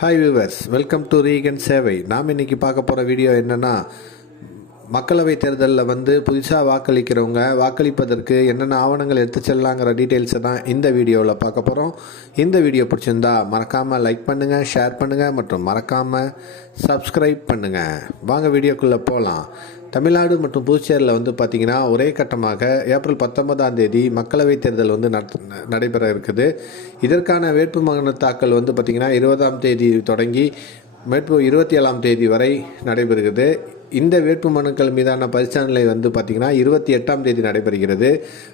Hi viewers, welcome to ரீகன் சேவை. நாம் இன்றைக்கி பார்க்க போகிற வீடியோ என்னென்னா, மக்களவை தேர்தலில் புதுசாக வாக்களிக்கிறவங்க வாக்களிப்பதற்கு என்னென்ன ஆவணங்கள் எடுத்து செல்லலாங்கிற டீட்டெயில்ஸை தான் இந்த வீடியோவில் பார்க்க போகிறோம். இந்த வீடியோ பிடிச்சிருந்தா மறக்காமல் லைக் பண்ணுங்கள், ஷேர் பண்ணுங்கள் மற்றும் மறக்காமல் சப்ஸ்கிரைப் பண்ணுங்கள். வாங்க வீடியோக்குள்ளே போகலாம். தமிழ்நாடு மற்றும் புதுச்சேரியில் பார்த்திங்கன்னா ஒரே கட்டமாக ஏப்ரல் 19 மக்களவை தேர்தல் நடைபெற இருக்குது. இதற்கான வேட்புமனு தாக்கல் பார்த்திங்கன்னா 20 தொடங்கி 27 வரை நடைபெறுகிறது. இந்த வேட்புமனுக்கள் மீதான பரிசீலனை பார்த்திங்கன்னா 28 நடைபெறுகிறது.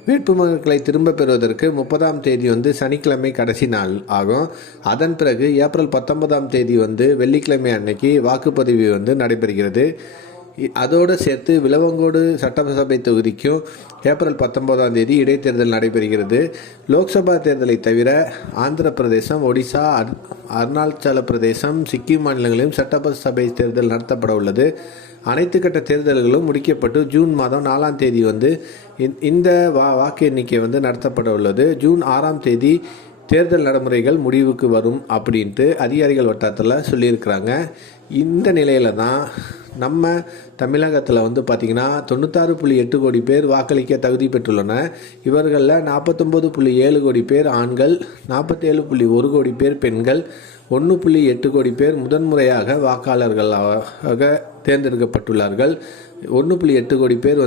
வேட்புமனுக்களை திரும்ப பெறுவதற்கு 30 சனிக்கிழமை கடைசி நாள் ஆகும். அதன் பிறகு ஏப்ரல் 19 வெள்ளிக்கிழமை அன்னைக்கு வாக்குப்பதிவு நடைபெறுகிறது. அதோடு சேர்த்து விளவங்கோடு சட்டசபை தொகுதிக்கும் ஏப்ரல் 19 இடைத்தேர்தல் நடைபெறுகிறது. லோக்சபா தேர்தலை தவிர ஆந்திர பிரதேசம், ஒடிசா, அருணாச்சல பிரதேசம், சிக்கிம் மாநிலங்களிலும் சட்டசபை தேர்தல் நடத்தப்பட உள்ளது. அனைத்து கட்ட தேர்தல்களும் முடிக்கப்பட்டு ஜூன் மாதம் 4 இந்த வாக்கு எண்ணிக்கை நடத்தப்பட உள்ளது. ஜூன் 6 தேர்தல் நடைமுறைகள் முடிவுக்கு வரும் அப்படின்ட்டு அதிகாரிகள் வட்டாரத்தில் சொல்லியிருக்கிறாங்க. இந்த நிலையில் தான் நம்ம தமிழகத்தில் பார்த்திங்கன்னா 96.8 கோடி பேர் வாக்களிக்க தகுதி பெற்றுள்ளனர். இவர்களில் 49.7 கோடி பேர் ஆண்கள், 47.1 கோடி பேர் பெண்கள், 1.8 கோடி பேர் முதன்முறையாக வாக்காளர்களாக தேர்ந்தெடுக்கப்பட்டுள்ளார்கள். 1.8 கோடி பேர்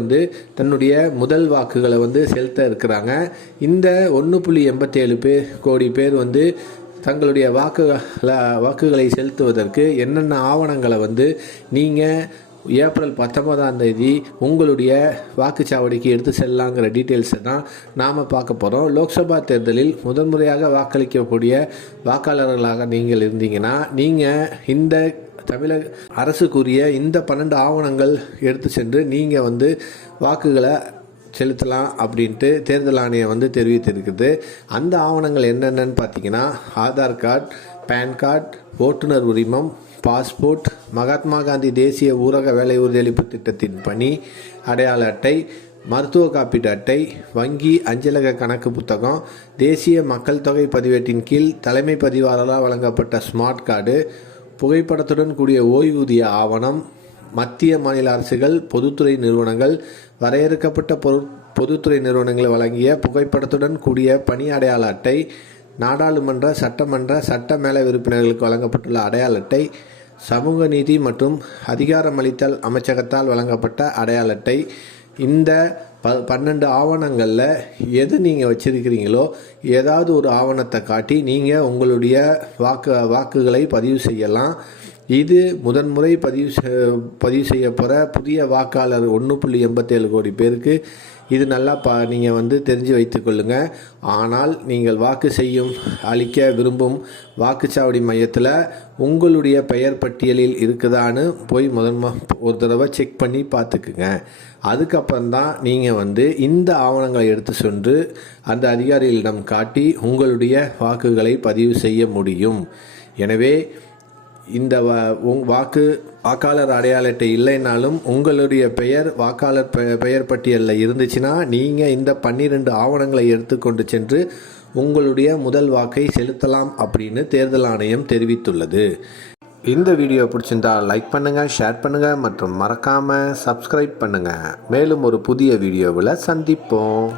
தன்னுடைய முதல் வாக்குகளை செலுத்த இருக்கிறாங்க. இந்த 1.87 கோடி பேர் தங்களுடைய வாக்குகளை செலுத்துவதற்கு என்னென்ன ஆவணங்களை நீங்கள் ஏப்ரல் 19 உங்களுடைய வாக்குச்சாவடிக்கு எடுத்து செல்லலாங்கிற டீட்டெயில்ஸை தான் நாம் பார்க்க போகிறோம். லோக்சபா தேர்தலில் முதன்முறையாக வாக்களிக்கக்கூடிய வாக்காளர்களாக நீங்கள் இருந்தீங்கன்னா நீங்கள் இந்த தமிழக அரசுக்குரிய இந்த 12 ஆவணங்கள் எடுத்து சென்று நீங்கள் வாக்குகளை செலுத்தலாம் அப்படின்ட்டு தேர்தல் ஆணையம் தெரிவித்திருக்குது. அந்த ஆவணங்கள் என்னென்னு பார்த்தீங்கன்னா ஆதார் கார்டு, பேன் கார்டு, ஓட்டுநர் உரிமம், பாஸ்போர்ட், மகாத்மா காந்தி தேசிய ஊரக வேலை உறுதியளிப்பு திட்டத்தின் பணி அடையாள அட்டை, மருத்துவ காப்பீட்டு அட்டை, வங்கி அஞ்சலக கணக்கு புத்தகம், தேசிய மக்கள் தொகை பதிவேட்டின் கீழ் தலைமை பதிவாளரால் வழங்கப்பட்ட ஸ்மார்ட் கார்டு, புகைப்படத்துடன் கூடிய ஓய்வூதிய ஆவணம், மத்திய மாநில அரசுகள், பொதுத்துறை நிறுவனங்கள், வரையறுக்கப்பட்ட பொதுத்துறை நிறுவனங்கள் வழங்கிய புகைப்படத்துடன் கூடிய பணி அடையாள அட்டை, நாடாளுமன்ற, சட்டமன்ற, சட்ட மேல உறுப்பினர்களுக்கு வழங்கப்பட்டுள்ள அடையாள அட்டை, சமூக நீதி மற்றும் அதிகாரமளித்தல் அமைச்சகத்தால் வழங்கப்பட்ட அடையாள அட்டை. இந்த 12 ஆவணங்களில் எது நீங்கள் வச்சிருக்கிறீங்களோ ஏதாவது ஒரு ஆவணத்தை காட்டி நீங்கள் உங்களுடைய வாக்குகளை பதிவு செய்யலாம். இது முதன்முறை பதிவு செய்ய போகிற புதிய வாக்காளர் 1.87 கோடி பேருக்கு இது நல்லா நீங்கள் தெரிஞ்சு வைத்துக்கொள்ளுங்கள். ஆனால் நீங்கள் வாக்கு அளிக்க விரும்பும் வாக்குச்சாவடி மையத்தில் உங்களுடைய பெயர் பட்டியலில் இருக்குதான்னு போய் ஒரு தடவை செக் பண்ணி பார்த்துக்குங்க. அதுக்கப்புறம்தான் நீங்கள் இந்த ஆவணங்களை எடுத்து சென்று அந்த அதிகாரிகளிடம் காட்டி உங்களுடைய வாக்குகளை பதிவு செய்ய முடியும். எனவே இந்த வாக்காளர் அடையாள அட்டை இல்லைனாலும் உங்களுடைய பெயர் வாக்காளர் பெயர் பட்டியலில் இருந்துச்சுன்னா நீங்கள் இந்த 12 ஆவணங்களை எடுத்துக்கொண்டு சென்று உங்களுடைய முதல் வாக்கை செலுத்தலாம் அப்படின்னு தேர்தல் ஆணையம் தெரிவித்துள்ளது. இந்த வீடியோ பிடிச்சிருந்தால் லைக் பண்ணுங்கள், ஷேர் பண்ணுங்கள் மற்றும் மறக்காமல் சப்ஸ்கிரைப் பண்ணுங்கள். மேலும் ஒரு புதிய வீடியோவில் சந்திப்போம்.